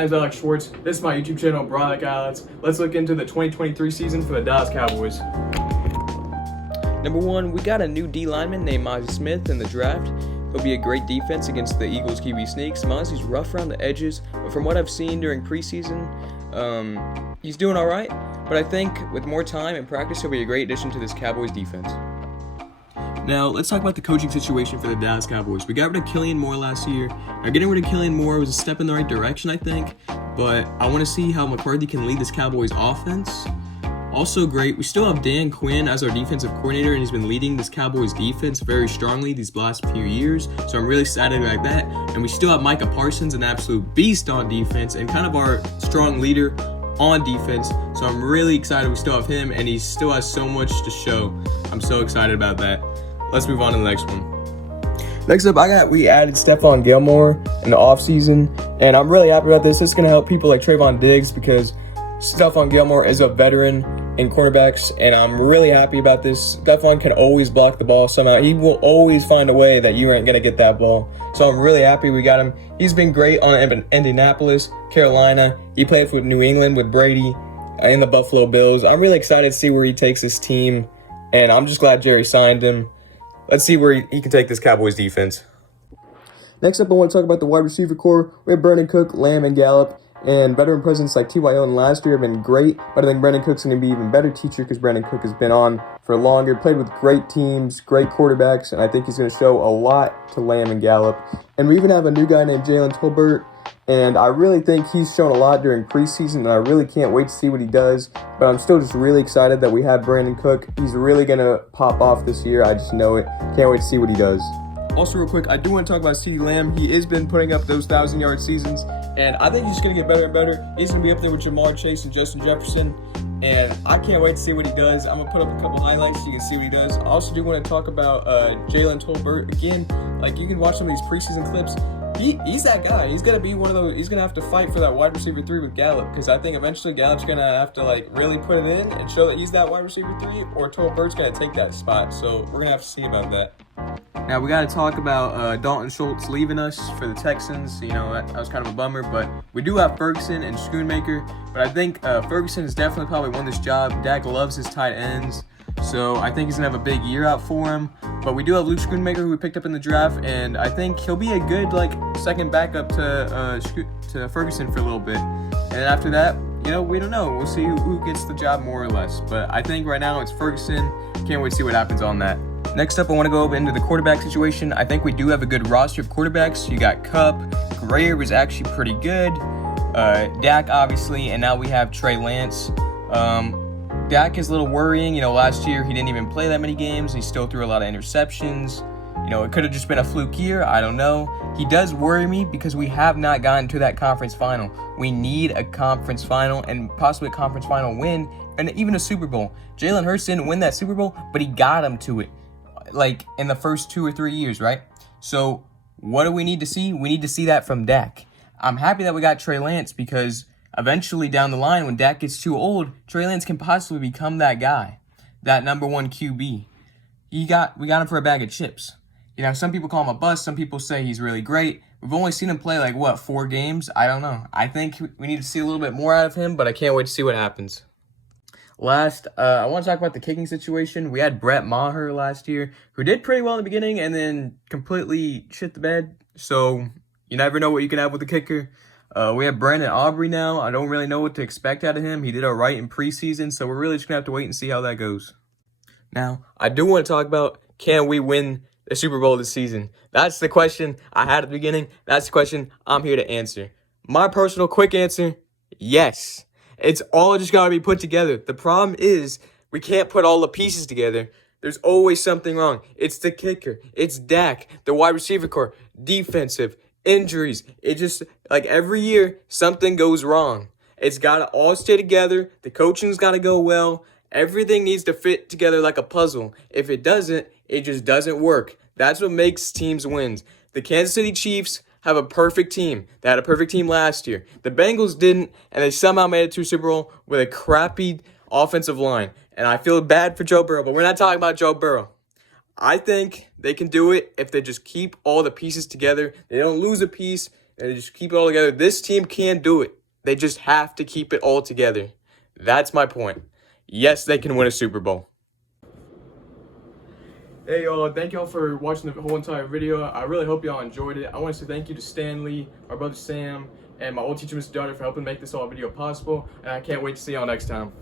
name's Alex Schwartz. This is my YouTube channel, Bro Like Alex. Let's look into the 2023 season for the Dallas Cowboys. Number one, we got a new D lineman named Mozzie Smith in the draft. He'll be a great defense against the Eagles' QB sneaks. Mozzie's rough around the edges, but from what I've seen during preseason, he's doing all right. But I think with more time and practice, he'll be a great addition to this Cowboys defense. Now, let's talk about the coaching situation for the Dallas Cowboys. We got rid of Killian Moore last year. Now, getting rid of Killian Moore was a step in the right direction, I think. But I want to see how McCarthy can lead this Cowboys offense. Also great, we still have Dan Quinn as our defensive coordinator, and he's been leading this Cowboys defense very strongly these last few years. So I'm really excited about that. And we still have Micah Parsons, an absolute beast on defense, and kind of our strong leader on defense. So I'm really excited we still have him, and he still has so much to show. I'm so excited about that. Let's move on to the next one. Next up, we added Stephon Gilmore in the offseason, and I'm really happy about this. This is going to help people like Trayvon Diggs because Stephon Gilmore is a veteran in quarterbacks, and I'm really happy about this. Stephon can always block the ball somehow. He will always find a way that you ain't going to get that ball. So I'm really happy we got him. He's been great on Indianapolis, Carolina. He played for New England with Brady and the Buffalo Bills. I'm really excited to see where he takes this team, and I'm just glad Jerry signed him. Let's see where he can take this Cowboys defense. Next up, I want to talk about the wide receiver core. We have Brandon Cook, Lamb, and Gallup. And veteran presence like T.Y. Hilton last year have been great. But I think Brandon Cook's going to be an even better teacher because Brandon Cook has been on for longer, played with great teams, great quarterbacks, and I think he's going to show a lot to Lamb and Gallup. And we even have a new guy named Jalen Tolbert. And I really think he's shown a lot during preseason, and I really can't wait to see what he does. But I'm still just really excited that we have Brandon Cook. He's really going to pop off this year. I just know it. Can't wait to see what he does. Also, real quick, I do want to talk about CeeDee Lamb. He has been putting up those 1,000-yard seasons, and I think he's just going to get better and better. He's going to be up there with Jamar Chase and Justin Jefferson, and I can't wait to see what he does. I'm going to put up a couple highlights so you can see what he does. I also do want to talk about Jalen Tolbert. Again, like you can watch some of these preseason clips. He's that guy. He's going to be one of those. He's going to have to fight for that wide receiver 3 with Gallup, because I think eventually Gallup's going to have to really put it in and show that he's that wide receiver 3, or Tolbert's going to take that spot. So we're going to have to see about that. Now, we got to talk about Dalton Schultz leaving us for the Texans. You know, that was kind of a bummer, but we do have Ferguson and Schoonmaker. But I think Ferguson has definitely probably won this job. Dak loves his tight ends, so I think he's going to have a big year out for him. But we do have Luke Schoonmaker, who we picked up in the draft, and I think he'll be a good, second backup to Ferguson for a little bit. And after that, we don't know. We'll see who gets the job more or less. But I think right now it's Ferguson. Can't wait to see what happens on that. Next up, I want to go into the quarterback situation. I think we do have a good roster of quarterbacks. You got Kupp, Greer was actually pretty good, Dak obviously, and now we have Trey Lance. Dak is a little worrying. Last year he didn't even play that many games. He still threw a lot of interceptions. It could have just been a fluke year. I don't know. He does worry me because we have not gotten to that conference final. We need a conference final and possibly a conference final win and even a Super Bowl. Jalen Hurts didn't win that Super Bowl, but he got him to it. In the first 2 or 3 years, right? So what do we need to see? We need to see that from Dak. I'm happy that we got Trey Lance because eventually down the line when Dak gets too old, Trey Lance can possibly become that guy, that number one QB. We got him for a bag of chips. Some people call him a bust. Some people say he's really great. We've only seen him play 4 games? I don't know. I think we need to see a little bit more out of him, but I can't wait to see what happens. Last, I want to talk about the kicking situation. We had Brett Maher last year, who did pretty well in the beginning and then completely shit the bed. So you never know what you can have with the kicker. We have Brandon Aubrey now. I don't really know what to expect out of him. He did all right in preseason, so we're really just going to have to wait and see how that goes. Now, I do want to talk about, can we win the Super Bowl this season? That's the question I had at the beginning. That's the question I'm here to answer. My personal quick answer, yes. It's all just got to be put together. The problem is we can't put all the pieces together. There's always something wrong. It's the kicker. It's Dak, the wide receiver core, defensive, injuries. It just, every year, something goes wrong. It's got to all stay together. The coaching's got to go well. Everything needs to fit together like a puzzle. If it doesn't, it just doesn't work. That's what makes teams win. The Kansas City Chiefs have a perfect team. They had a perfect team last year. The Bengals didn't, and they somehow made it to Super Bowl with a crappy offensive line. And I feel bad for Joe Burrow, but we're not talking about Joe Burrow. I think they can do it if they just keep all the pieces together. They don't lose a piece. They just keep it all together. This team can do it. They just have to keep it all together. That's my point. Yes, they can win a Super Bowl. Hey y'all, thank y'all for watching the whole entire video. I really hope y'all enjoyed it. I want to say thank you to Stanley, my brother Sam, and my old teacher Mr.Darter for helping make this whole video possible. And I can't wait to see y'all next time.